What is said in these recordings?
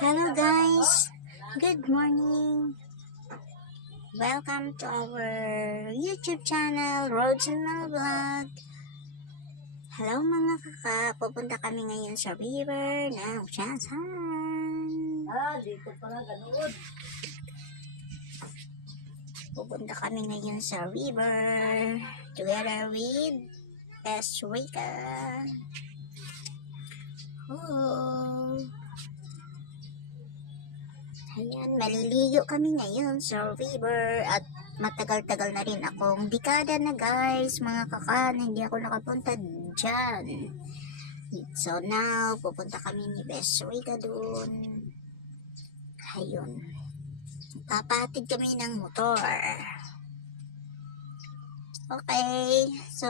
Hello guys, good morning. Welcome to our YouTube channel, Roads and Mal Vlog. Hello mga kaka, pupunta kami ngayon sa river ng Tiyasan. Dito pala ganoon. Pupunta kami ngayon sa river together with Esrika. Oh. Ayan, maliligo kami ngayon sa river at matagal-tagal na rin akong dekada na guys, mga kakan, hindi ako nakapunta dyan. So now, pupunta kami ni Best Rika dun. Ayun. Papatid kami ng motor. Okay, so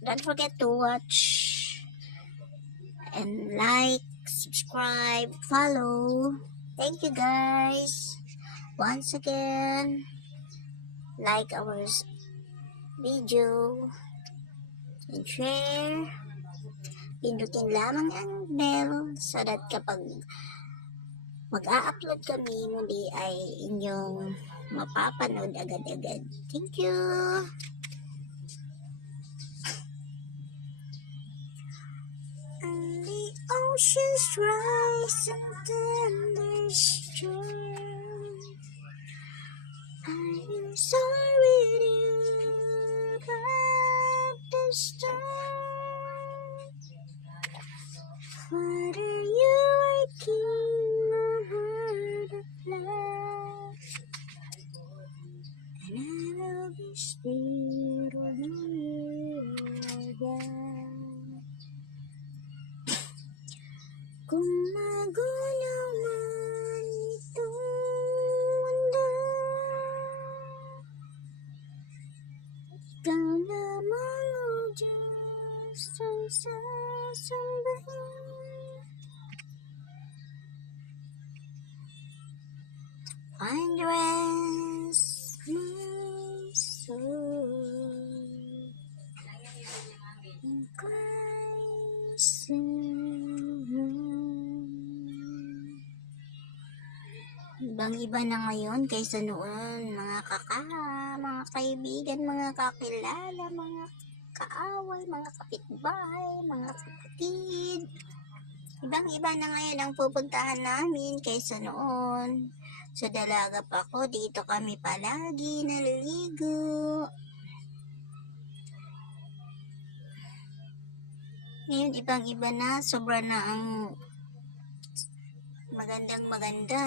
don't forget to watch and like, subscribe, follow. Thank you guys. Once again, like our video and share. Pindutin lamang ang bell so that kapag mag-a-upload kami muli ay inyong mapapanood agad-agad. Thank you. And the oceans rise and thunder strike. Are you sorry you got this time? What are you working over the flag? And I will be still on you again. Kung magunaw man itong mundo, ikaw lamang o Diyos ang sasambahin. Find rest, my soul, in Christ alone. Ibang-iba na ngayon kaysa noon, mga kaka, mga kaibigan, mga kakilala, mga kaaway, mga kapitbahay, mga kapatid. Ibang-iba na ngayon ang pupuntahan namin kaysa noon. Sa dalaga pa ako, dito kami palagi naliligo. Ngayon, ibang-iba na, sobra na ang magandang-maganda.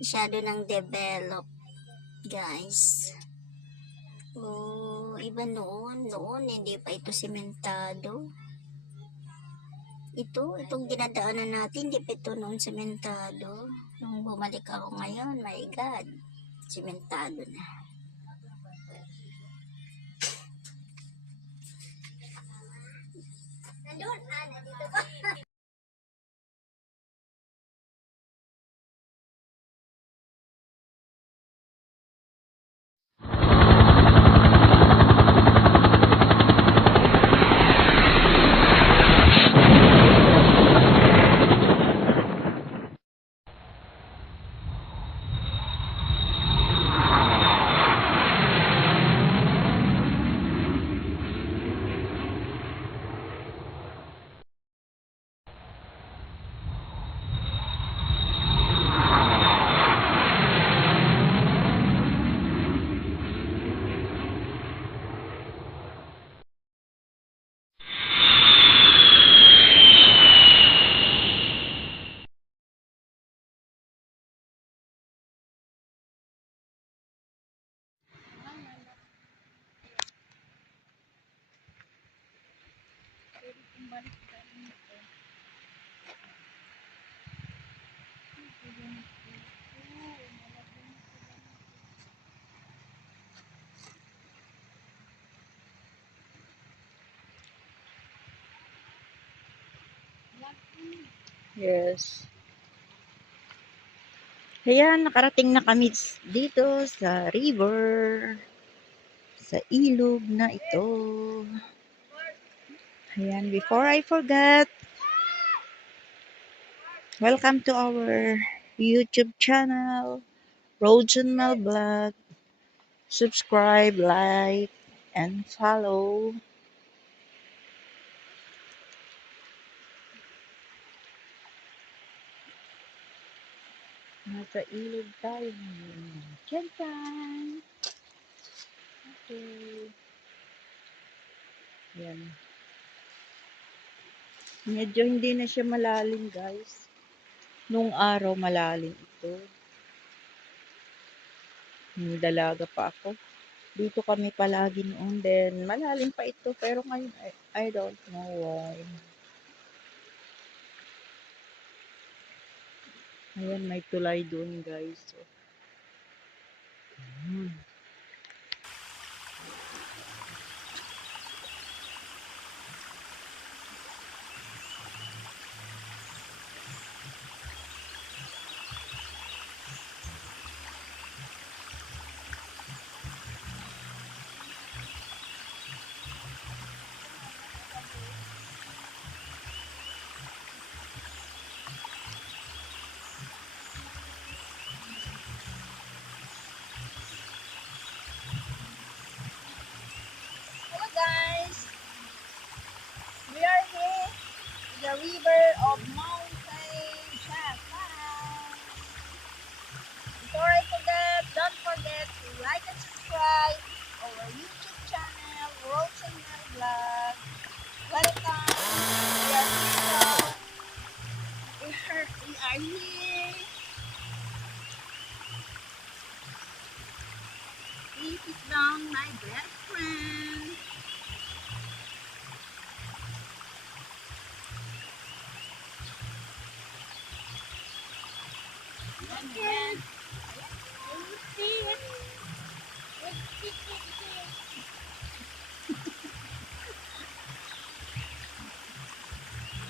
Masyado ng develop, guys. Iba noon, hindi pa ito sementado. Itong dinadaanan natin, hindi pa ito noon sementado. Nung bumalik ako ngayon, my God, sementado na. Nandun, nandito pa. Yes. Ayan, nakarating na kami dito sa river. Sa ilog na ito. Ayan, before I forget, Welcome to our YouTube channel, Rojan Mel Vlog. Subscribe, like, and follow. Nasa ilog tayo ngayon. Tiyan. Okay. Yan. Medyo hindi na siya malalim, guys. Nung araw malalim ito. Dalaga pa ako. Dito kami palagi noon. Then, malalim pa ito. Pero ngayon, I don't know why. Ayan, may tulay doon, guys. So, Hello guys, we are here in the river of Mountain Japan. Before I forget, don't forget to like and subscribe our YouTube channel, World Channel Vlog. Welcome. We are here. We are here. This is Dong, my best friend. Yes.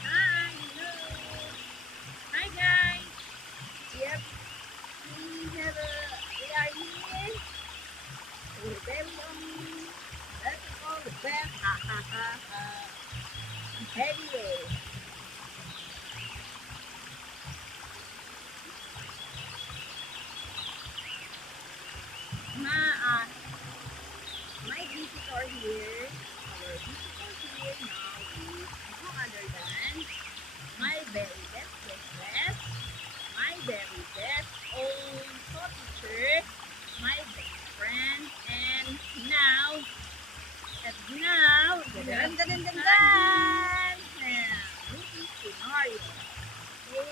Hi, hello. Hi guys. Yep. We are here. We're very long. That's all the best. Ha ha ha ha. Anyway. Ma, my visitor here, our visitor here now is no other than my very best, my very best old co-teacher, my best friend, and now, Ganun, ganun, ganun. Mrs. Tenorio. Okay.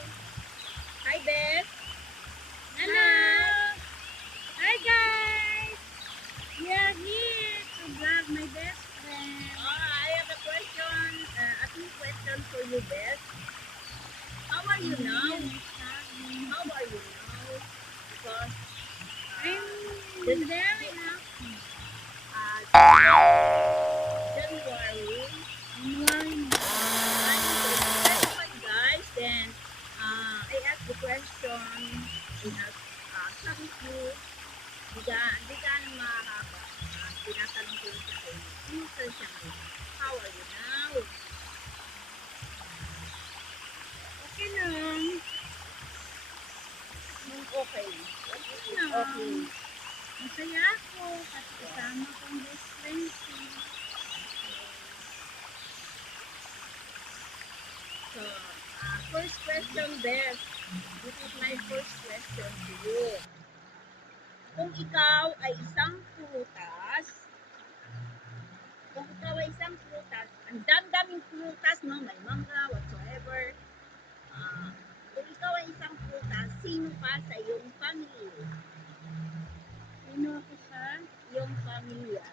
Hi, Beth. Hello. Hi, guys. We are here to vlog my best friend. I have a question, a few questions for you, Beth. How are you now? How are you now? Because I'm very happy. January. Guys, then I asked the question in a sabi ko, di ka na mahaba. Tinatanong ko sa akin, kumusta siya ngayon? How are you now? Okay lang. Okay. Okay lang. Okay. Masaya ako kasi kasama kong best friend ko. So, first question, Beth. This is my first question to you. Kung ikaw ay isang prutas, ang daming prutas, no? May mangga, whatsoever. Kung ikaw ay isang prutas, sino ka sa iyong family? Sino ako sa iyong pamilya?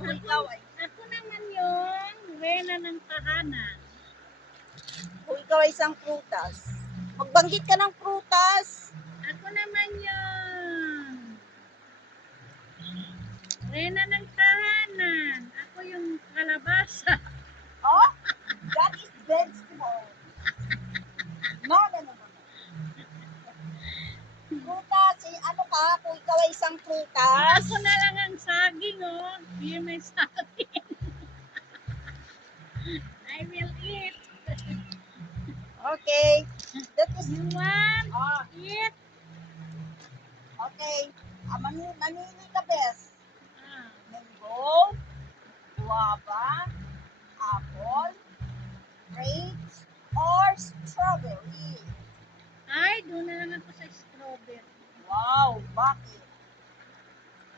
Kung ikaw ay... Ako naman yung rena ng tahanan. Kung ikaw ay isang prutas, magbanggit ka ng prutas. Ako naman yung rena ng tahanan. Ako yung kalabasa. Oh, that is vegetable. No. Prutas, ano ka? Kung ikaw ay isang prutas. Ako na lang ang saging, oh. Hindi may saging. I will eat. Okay. That is, You want ah, it? okay. Mamili ka, bes. Ah, Mango, guava, apple, grapes, or strawberry. ay, doon na lang ako sa strawberry. Wow, bakit?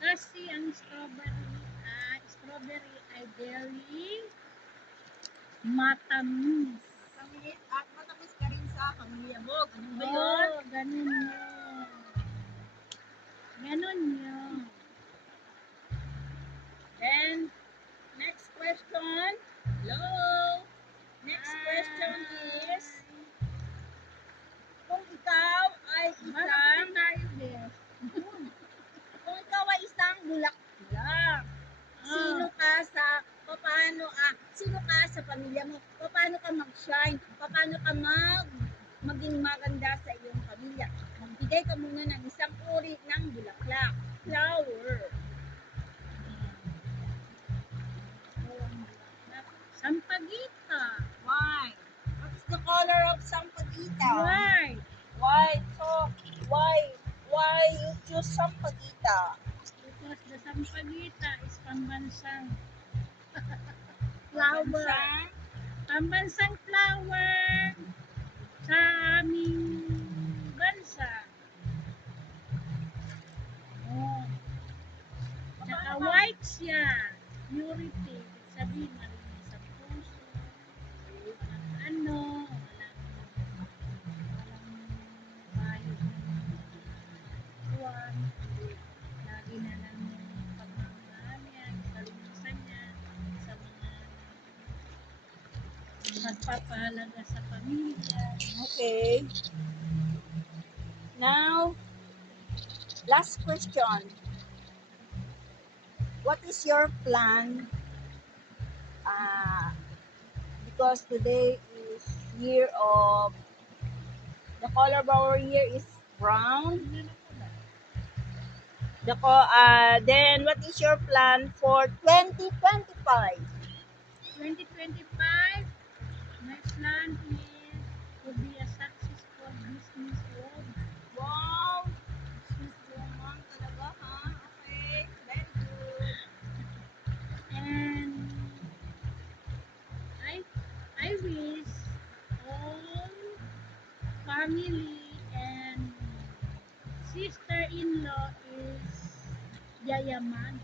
Kasi ang strawberry ay very matamis. Matamis at matamis ka rin sa pamilya mo. Ganun ba yun? Oh, ganun yun. Ganun yun. Then, next question. Hello? Next question is, kung ikaw ay Marami isang, tayo, bes. kung ikaw ay isang bulak-bulak, sino ka sa pamilya mo? Paano ka mag-shine? Paano ka maging maganda sa iyong pamilya? Magbigay ka muna ng isang uri ng bulaklak. Flower. Sampagita. Why? What is the color of sampagita? White. Why? So, why you choose sampagita? Because the sampagita is pambansang flower. Pansang? Pambansang flower sa aming bansa. Oh. Tsaka white siya. Purity. Sabihin, malinis sa puso. Walang ano. Walang bayot ng buwan. Lagi na lang yung pagmamahal niya, kalinisan niya sa mga pagpapahalaga sa pamilya. Okay. Now, last question. What is your plan? Because today is year of, the color of our year is brown. Then what is your plan for 2025? 2025, my plan is to be a successful businesswoman. Wow! Businesswoman talaga, ha? Okay, very good. And I wish all family and sister-in-law is yayaman.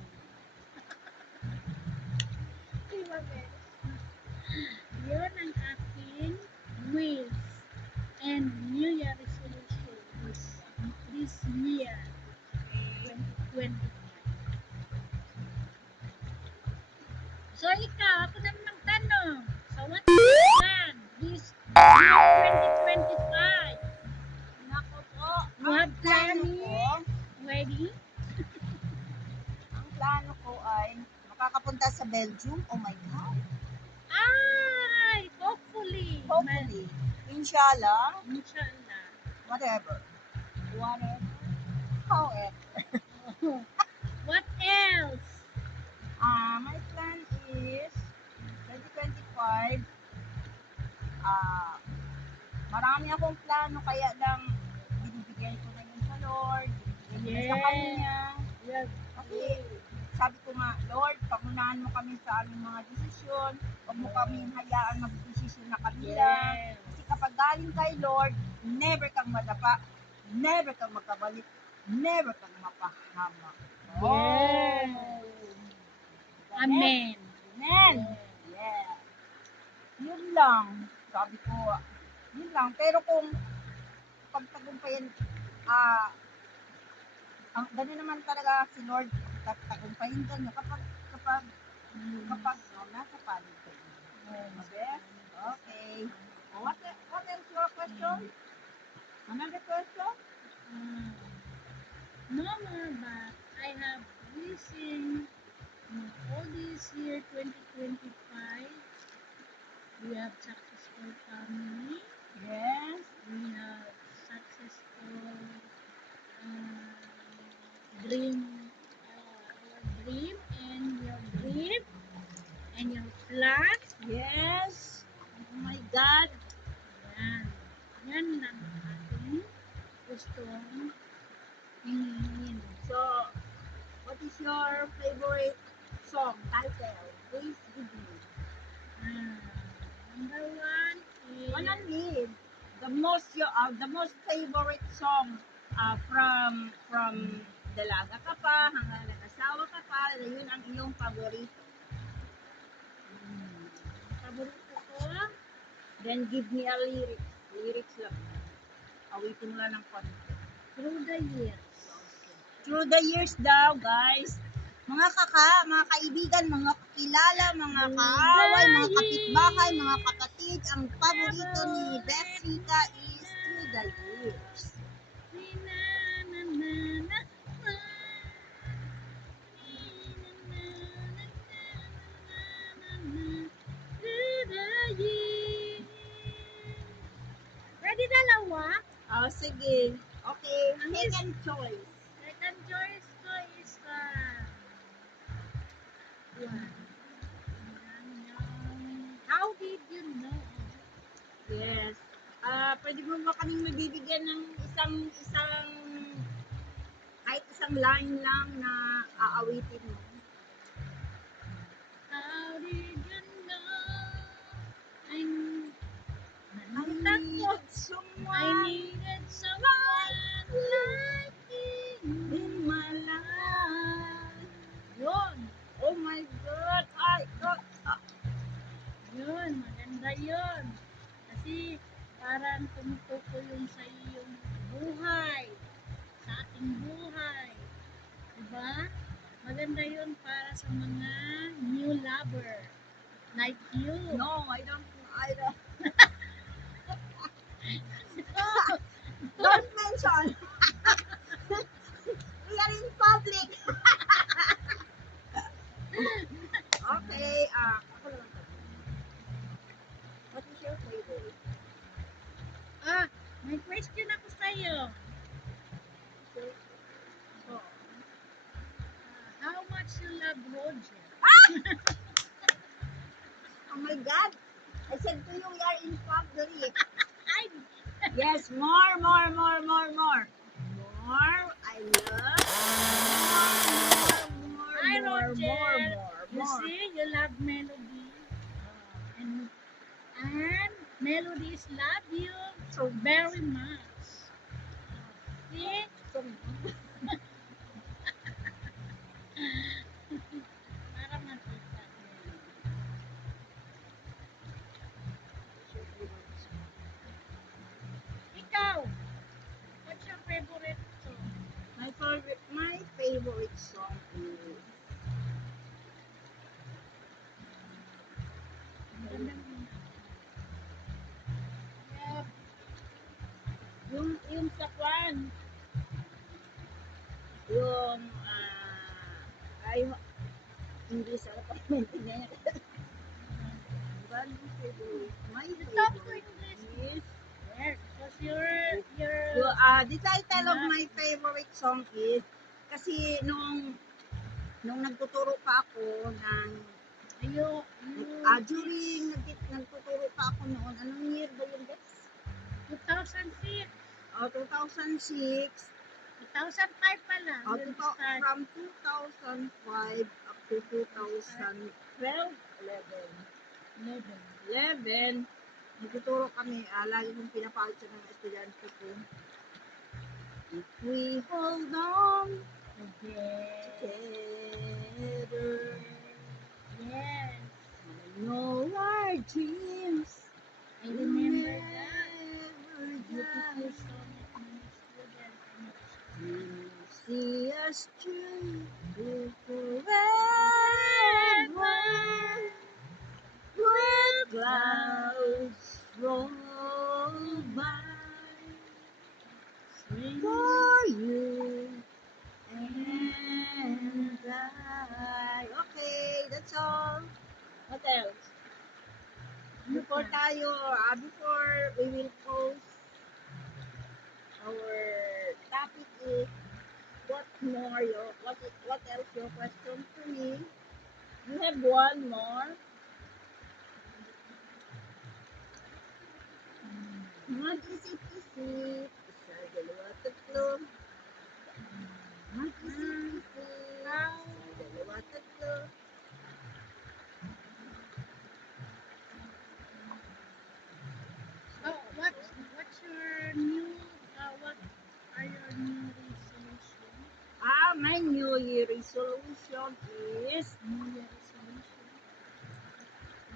Yun ang aking wish and New Year resolution this year, 2025. So ikaw, ako naman magtanong. So what is your plan this year 2025? Nako po, You have plano planning? ko, Ready? ang plano ko ay makakapunta sa Belgium. Oh my God. Ay, hopefully. Hopefully. Inshallah. Inshallah. Whatever. However. What else? My plan is 2025. Marami akong plano kaya lang binibigay ko na yun sa Lord. Binibigay ko na sa Kanya. Yes. Kasi sabi ko nga, Lord, pangunahan mo kami sa aming mga desisyon. Huwag mo kami hayaan mag-desisyon na kami lang. Yes. Kasi kapag galing kay Lord, never kang madapa, never kang magkabalik, never kang mapahamak. Yes. Amen. Amen. Yeah. Yun lang. Sabi ko, yun lang. Pero kung pagtagumpayan, ganun naman talaga si Lord, tagumpayin ka niya kapag nasa palig ka niya. Mabes? Okay. What else your question? Another question? No more, but I have wishing all this year 2025 we have successful family, Yes. we have successful dream, our dream and your plans. Yes. Oh my God. Yan. Yan lang ang ating gustong hingin. So, what is your favorite song title? Please give me. Number one is... One only. The most favorite song from dalaga ka pa hanggang nag-asawa ka pa, yun ang iyong paborito. Paborito ko. Then give me a lyrics. Lyrics lang. Awitin mo lang ng konti. Through the years. Through the years daw, guys. Mga mga kaibigan, mga kakilala, mga kaaway, mga kapitbahay, mga kapatid, ang paborito ni Bessika is Through the Years. Ready dalawa? Oh, sige. Okay, second choice. Second choice ko is How did you know? Yes. Pwede mo ba kaming mabibigyan ng kahit isang line lang na aawitin mo? How did you know? I needed someone like you in my life. Yun. Oh my God. Yun, maganda yun. Kasi parang tumutukoy yun sa iyong buhay. Sa ating buhay. Diba? Maganda yun para sa mga new lover. Like you. No, I don't. Don't mention. We are in public. Okay, ako naman to. What is your favorite? May question ako sa'yo. So, how much you love Roger? Oh my God! I said to you, we are in public. Yes, more. More. I love more. Hi, Roger. You see, you love Melody. And Melodies love you so very much. See? Para makita. Ikaw, what's your favorite song? My favorite song is yung sa kwan. Yung hindi sa maintindihan niya. My favorite is the title of my favorite song is kasi nung nagtuturo pa ako ng during nagtuturo pa ako noon, anong year ba yun, guys? 2006. 2006. 2005 pa lang. From 2005 up to 2012, 11. Nagtuturo kami, lagi kong pinapakit sa mga estudyante ko. If we hold on together, yes, I know our dreams. I remember that. Beautiful song of my student. You see us through forever. When clouds roll by, for you and I. Okay, that's all. What else? Before we will close, our topic is what else your question to me? You have one more? Mag-isip-isip. Isa, dalawa, tatlo. Mag-isip-isip. Isa, dalawa, tatlo. What's your new what are your new resolution? My New Year resolution is New Year resolution.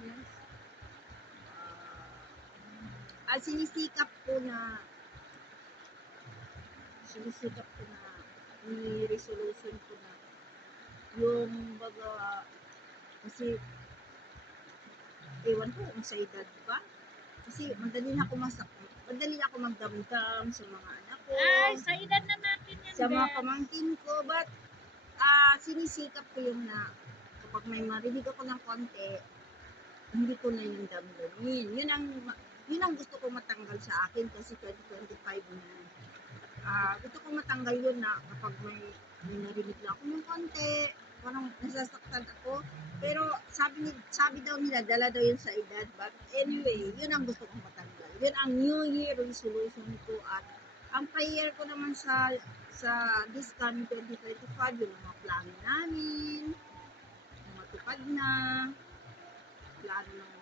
Yes. sinisikap ko na ni-resolution ko na yung baga kasi ewan ko kung sa edad ba kasi madali ako magdamdam sa mga anak ko, Ay, sa edad na natin yan, sa mga Beth. pamangkin ko, but sinisikap ko yung na kapag may marinig ako ng konti, hindi ko na yung damdamin. Yun ang gusto ko matanggal sa akin kasi 2025 na. Gusto ko matanggal yun na kapag may narinig lang ako ng konti, parang nasasaktan ako. Pero sabi daw nila, dala daw yun sa edad. But anyway, yun ang gusto kong matanggal. Yun ang New Year resolution ko. At ang prayer ko naman sa this coming 2025, yung mga plano namin, matupad na, plano ng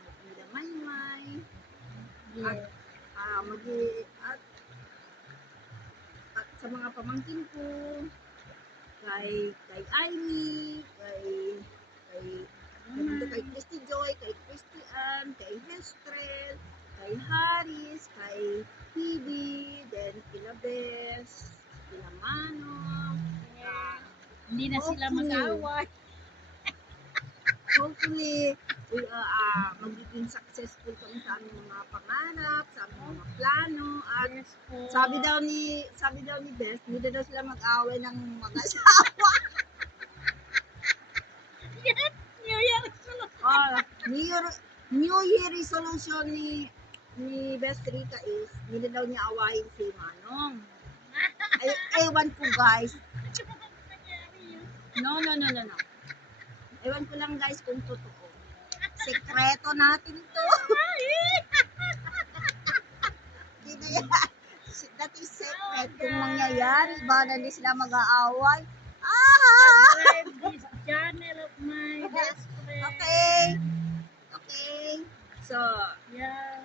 Maymay, Yes. at sa mga pamangkin ko, kay Amy, kay Christy Joy, kay Christy Ann, kay Hestrel, kay Haris, kay Phoebe, then kila Bess, kila Manong, Hindi na sila hopefully, mag-away. hopefully, magiging successful kami sa aming mga pangarap, sa aming mga plano, at Yes po. sabi daw ni Beth, hindi daw sila mag-away ng mag-asawa. New Year resolution. New Year resolution ni Beth Rita is, hindi daw niya awayin si Manong. Ewan ko guys. No. Ewan ko lang guys kung totoo. Sekreto natin to. Hindi yan. That is secret. Kung mangyayari ba na hindi sila mag-aaway. Subscribe this channel of my best friend. Okay. So, Yeah.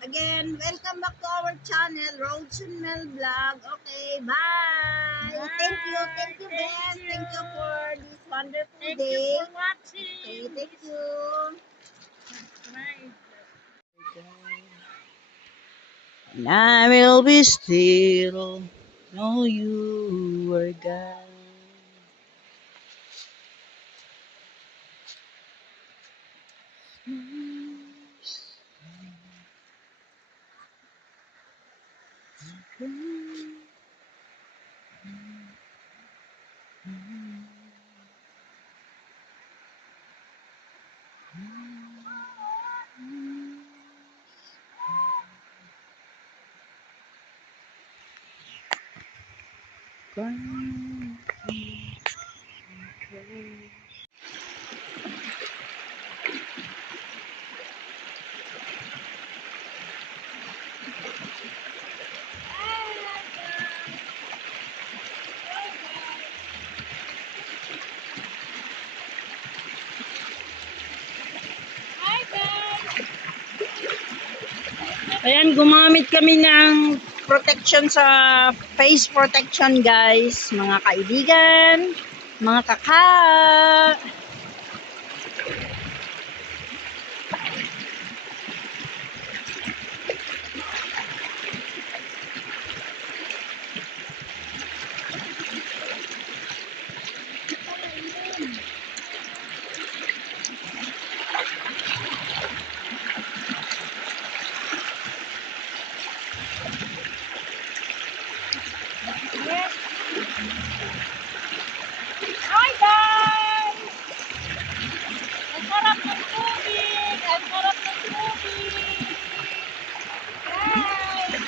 again, welcome back to our channel, Road to Mel Vlog. Okay, bye. Bye. Thank you, Thank Beth. you. Thank you for this wonderful Thank day. you for watching. Okay, thank you. Subscribe. And I will be still, know you are God. Ayan, gumamit kami ng protection sa face protection guys, mga kaibigan, mga kaka. Hi guys! Ang sarap ng tubig! Ang sarap ng tubig! Guys!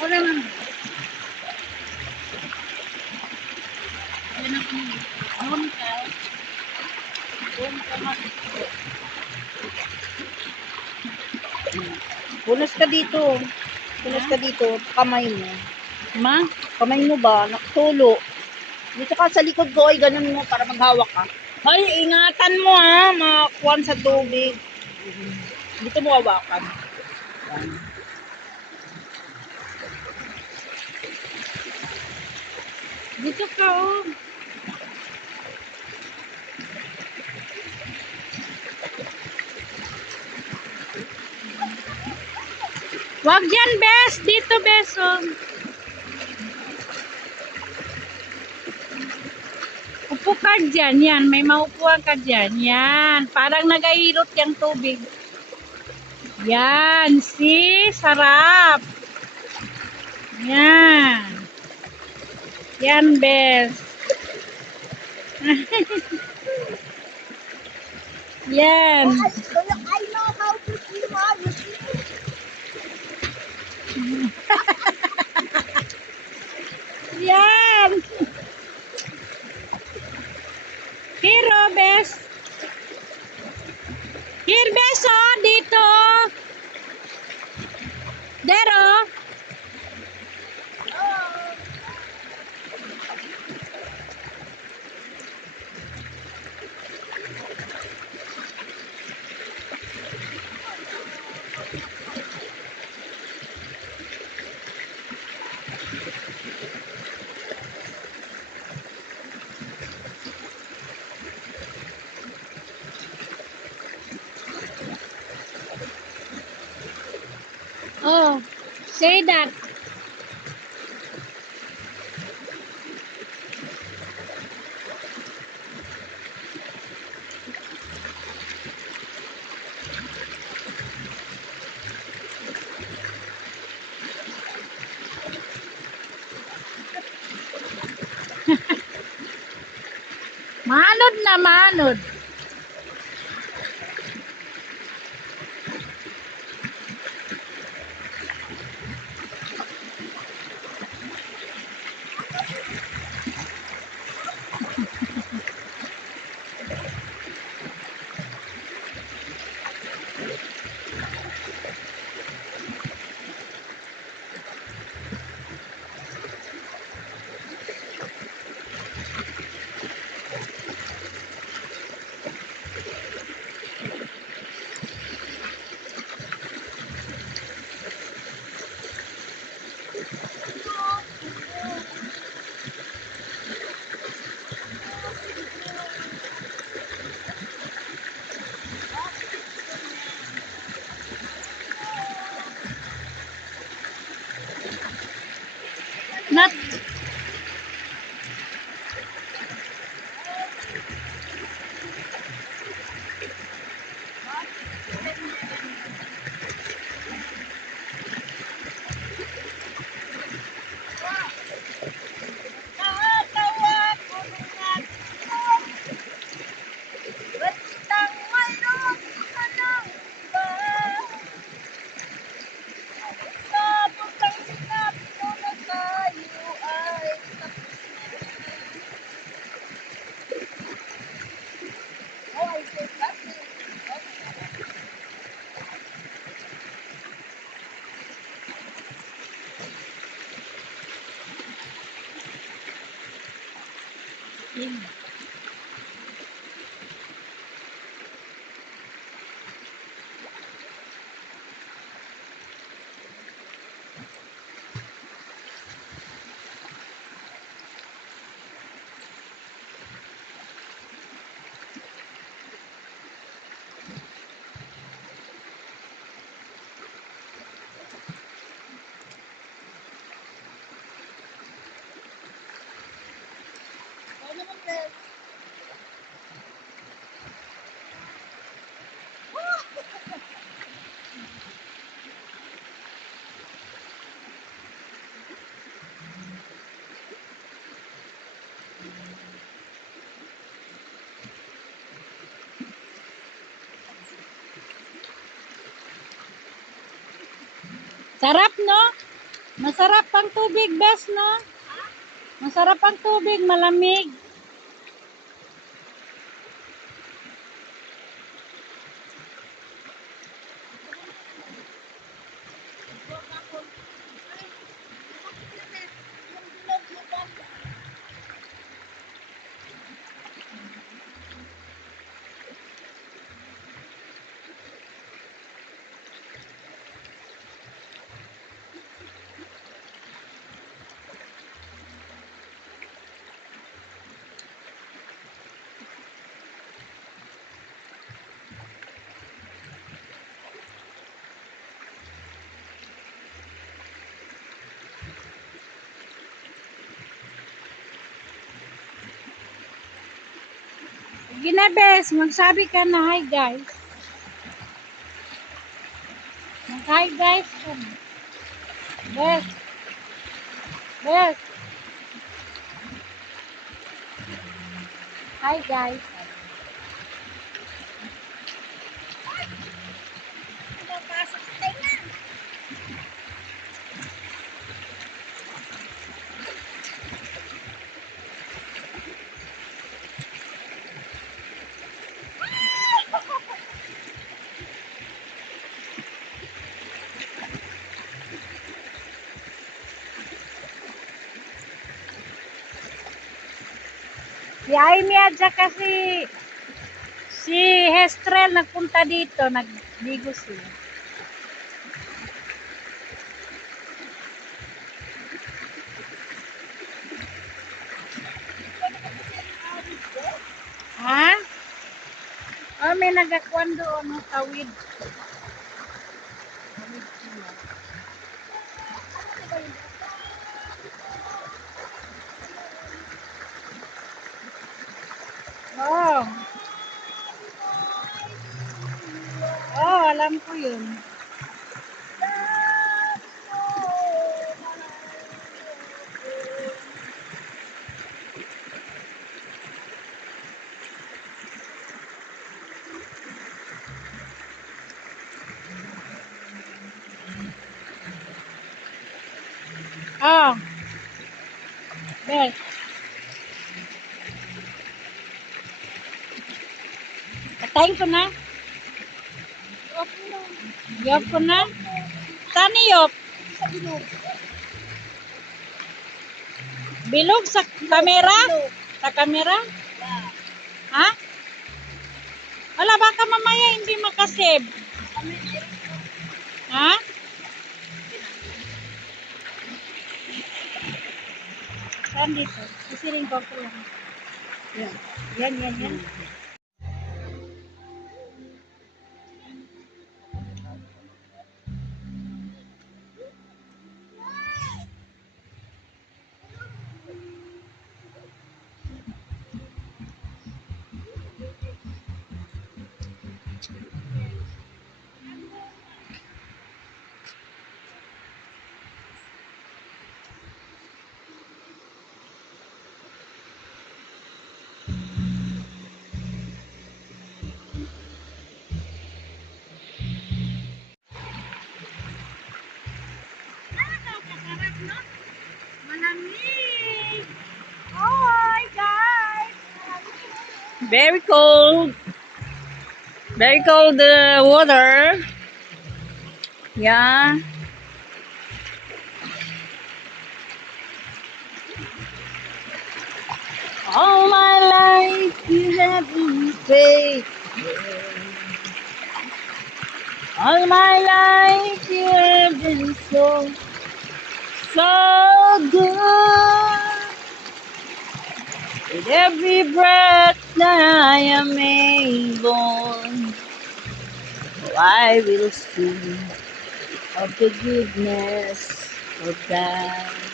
Wala naman. Doon ka. Doon ka mag... Punas ka dito. Punas ka dito. Kamay mo. Ma? Kamay mo ba? Nakatulo. Dito ka sa likod ko. Ay, ganun mo para maghawak ka. Hoy, ingatan mo ha. Makuhan sa tubig. Dito mo hawakan. Yan. Dito ka, oh. Wag dyan, Bes. Dito, Bes, oh. Upo ka dyan. Yan, may maupuan ka dyan. Yan. Parang nagahirot yung tubig. Yan. See? Sarap. Yan. Yan, Bes. Yan. I know how to swim, ah. You see? Yan. Here, oh, Bes. Here, Bes, oh. Dito. There, oh. Oh, say that. Manod na manod. Not Bastang mayroon ka ng iba. Tapos ang sinabi mo na tayo ay tapos na. Oh, I said nothing. Ano naman, Bes? sarap, no? Masarap ang tubig, Bes, no? Masarap ang tubig, malamig. Ginebes, magsabi ka na hi guys. Mag-hi guys. Bes. Bes. Hi guys. Pinapasok sa tenga. Si Amy at saka si Hestrel nagpunta dito, nagligo sila. Ha? Oh, may nagakuan doon, no, tawid. Tawid sila. Oh. Oh, alam ko yun. Oh. Bes. Patayin ko na. Yop ko na. Saan yop? Bilog sa kamera? Sa kamera? Ha? Wala, baka mamaya hindi makasave. Ha? Saan dito? Isiling ko lang. Yan, yan, yan. Malamig. Hi guys. Very cold. Very cold water. Yeah. All my life you have been faithful. All my life you have been so good. With every breath that I am able, I will sing of the goodness of God.